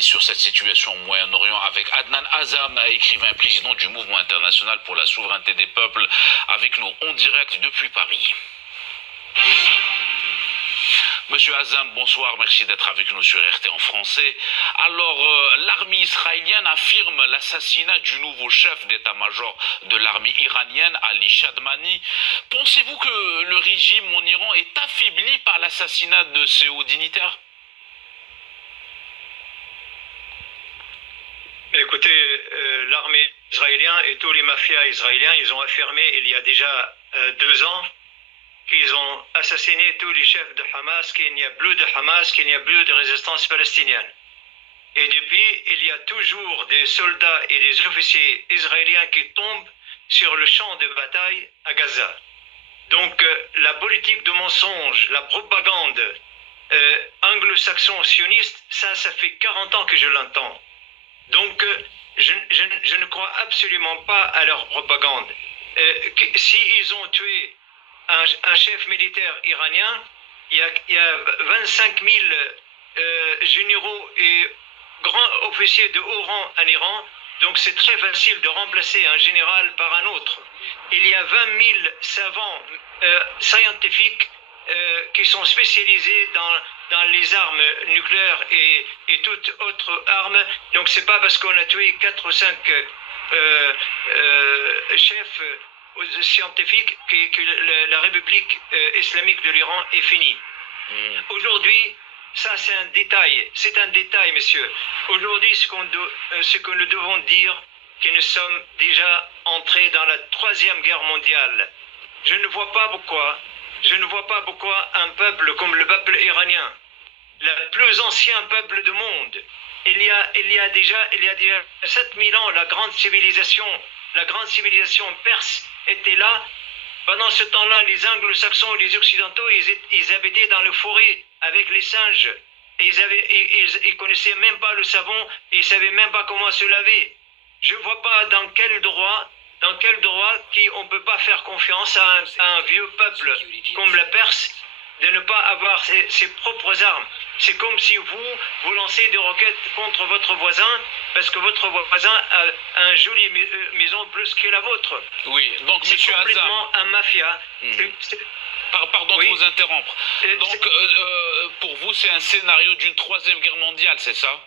analyse sur cette situation au Moyen-Orient avec Adnan Azam, écrivain président du Mouvement international pour la souveraineté des peuples, avec nous en direct depuis Paris. Monsieur Azam, bonsoir, merci d'être avec nous sur RT en français. Alors, l'armée israélienne affirme l'assassinat du nouveau chef d'état-major de l'armée iranienne, Ali Shadmani. Pensez-vous que le régime en Iran est affaibli par l'assassinat de ses hauts dignitaires? Écoutez, l'armée israélienne et tous les mafias israéliens, ils ont affirmé il y a déjà 2 ans qu'ils ont assassiné tous les chefs de Hamas, qu'il n'y a plus de Hamas, qu'il n'y a plus de résistance palestinienne. Et depuis, il y a toujours des soldats et des officiers israéliens qui tombent sur le champ de bataille à Gaza. Donc la politique de mensonge, la propagande anglo-saxon sioniste, ça fait 40 ans que je l'entends. Donc je ne crois absolument pas à leur propagande. S'ils ont tué un chef militaire iranien, il y a 25 000 généraux et grands officiers de haut rang en Iran, donc c'est très facile de remplacer un général par un autre. Il y a 20 000 savants scientifiques qui sont spécialisés dans les armes nucléaires et toute autre arme. Donc c'est pas parce qu'on a tué 4 ou 5 chefs scientifiques que la République islamique de l'Iran est finie. Aujourd'hui, ça c'est un détail, messieurs. Aujourd'hui, ce que nous devons dire, que nous sommes déjà entrés dans la 3e guerre mondiale. Je ne vois pas pourquoi un peuple comme le peuple iranien, le plus ancien peuple du monde, il y a déjà 7000 ans, la grande civilisation perse était là. Pendant ce temps-là, les anglo-saxons et les occidentaux, ils habitaient dans le forêt avec les singes. Et ils connaissaient même pas le savon, et ils savaient même pas comment se laver. Je vois pas dans quel droit on peut pas faire confiance à un vieux peuple comme la Perse de ne pas avoir ses propres armes. C'est comme si vous lancez des roquettes contre votre voisin parce que votre voisin a une jolie maison plus que la vôtre. Oui, donc monsieur Azam, c'est complètement un mafia. Pardon de vous interrompre. Donc pour vous, c'est un scénario d'une 3e guerre mondiale, c'est ça?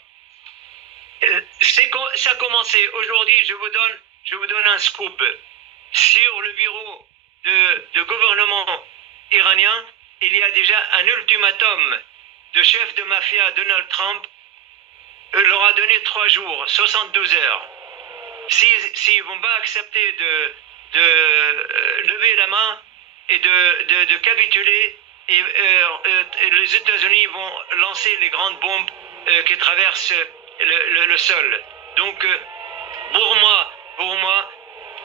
Ça a commencé. Aujourd'hui, je vous donne un scoop. Sur le bureau de gouvernement iranien, il y a déjà un ultimatum de chef de mafia Donald Trump. Leur a donné 3 jours, 72 heures. S'ils ne vont pas accepter de lever la main et de capituler, et les États-Unis vont lancer les grandes bombes qui traversent le sol. Donc, pour moi,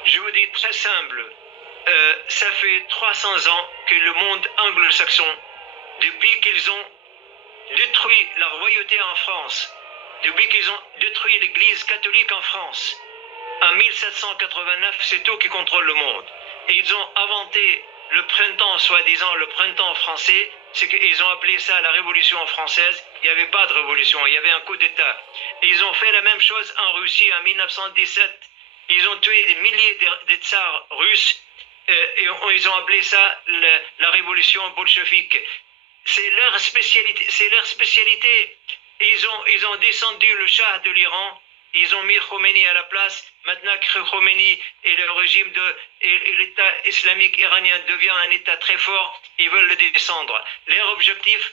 je vous dis très simple, ça fait 300 ans que le monde anglo-saxon, depuis qu'ils ont détruit la royauté en France, depuis qu'ils ont détruit l'église catholique en France, en 1789, c'est eux qui contrôlent le monde. Et ils ont inventé le printemps, soi-disant le printemps français, c'est qu'ils ont appelé ça la Révolution française. Il n'y avait pas de révolution, il y avait un coup d'État. Et ils ont fait la même chose en Russie en 1917. Ils ont tué des milliers de tsars russes et ils ont appelé ça la révolution bolchevique. C'est leur spécialité. Et ils ont descendu le Shah de l'Iran, ils ont mis Khomeini à la place. Maintenant que Khomeini et le régime et l'État islamique iranien devient un État très fort, ils veulent le descendre. Leur objectif,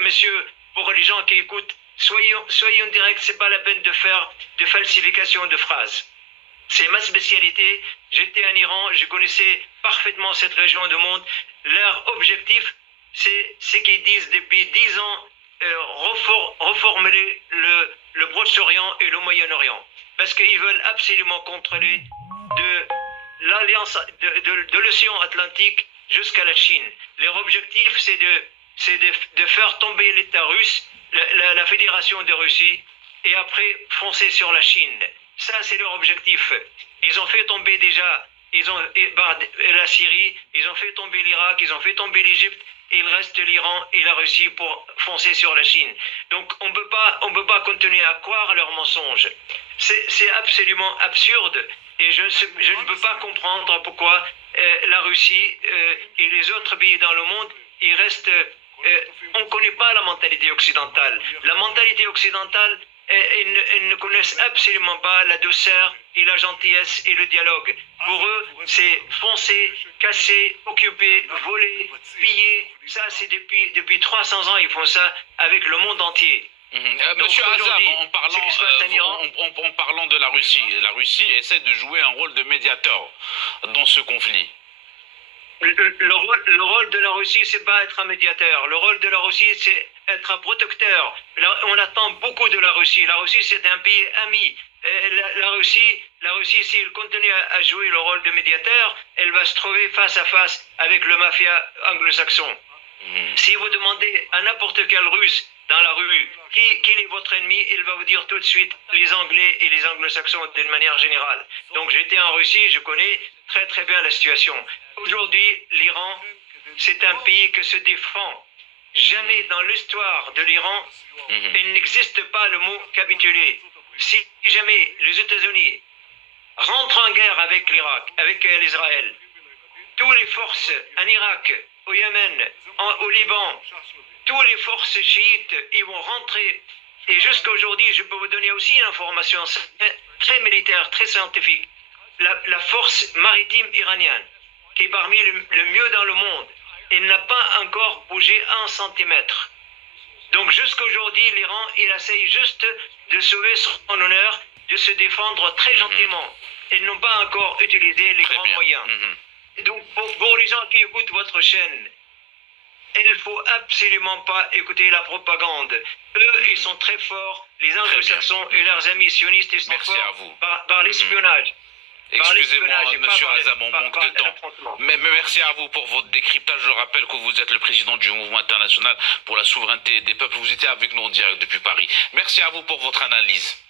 messieurs, pour les gens qui écoutent, soyons directs, c'est pas la peine de faire de falsification de phrases. C'est ma spécialité. J'étais en Iran, je connaissais parfaitement cette région du monde. Leur objectif, c'est ce qu'ils disent depuis 10 ans, reformuler le Proche-Orient et le Moyen-Orient. Parce qu'ils veulent absolument contrôler de l'alliance de l'océan Atlantique jusqu'à la Chine. Leur objectif, c'est de faire tomber l'État russe, la Fédération de Russie, et après foncer sur la Chine. Ça, c'est leur objectif. Ils ont fait tomber déjà la Syrie, ils ont fait tomber l'Irak, ils ont fait tomber l'Égypte, et il reste l'Iran et la Russie pour foncer sur la Chine. Donc on peut pas continuer à croire à leurs mensonges. C'est absolument absurde et je ne peux pas comprendre pourquoi la Russie et les autres pays dans le monde, ils restent... on ne connaît pas la mentalité occidentale. La mentalité occidentale, ils ne connaissent absolument pas la douceur et la gentillesse et le dialogue. Pour eux, c'est foncer, casser, occuper, voler, piller. Ça, c'est depuis 300 ans, ils font ça avec le monde entier. Monsieur Azam, en parlant de la Russie essaie de jouer un rôle de médiateur dans ce conflit. Le rôle de la Russie, c'est pas être un médiateur. Le rôle de la Russie, c'est être un protecteur. On attend beaucoup de la Russie. La Russie, c'est un pays ami. La Russie, s'il continue à jouer le rôle de médiateur, elle va se trouver face à face avec le mafia anglo-saxon. Si vous demandez à n'importe quel Russe dans la rue qui est votre ennemi, il va vous dire tout de suite les Anglais et les Anglo-Saxons d'une manière générale. Donc j'étais en Russie, je connais très très bien la situation. Aujourd'hui, l'Iran, c'est un pays qui se défend. Jamais dans l'histoire de l'Iran, il n'existe pas le mot capituler. Si jamais les États-Unis rentrent en guerre avec l'Irak, avec l'Israël, toutes les forces en Irak, au Yémen, au Liban, toutes les forces chiites, ils vont rentrer. Et jusqu'à aujourd'hui, je peux vous donner aussi une information très militaire, très scientifique. La force maritime iranienne, qui est parmi le mieux dans le monde, elle n'a pas encore bougé 1 centimètre. Donc jusqu'à aujourd'hui, l'Iran, il essaye juste de sauver son honneur, de se défendre très gentiment. Ils n'ont pas encore utilisé les grands moyens. Donc pour les gens qui écoutent votre chaîne, il ne faut absolument pas écouter la propagande. Eux, ils sont très forts, les anglo-saxons et leurs amis sionistes, ils sont forts par l'espionnage. Excusez-moi, monsieur Azam, on manque de temps. Mais merci à vous pour votre décryptage. Je rappelle que vous êtes le président du Mouvement international pour la souveraineté des peuples. Vous étiez avec nous en direct depuis Paris. Merci à vous pour votre analyse.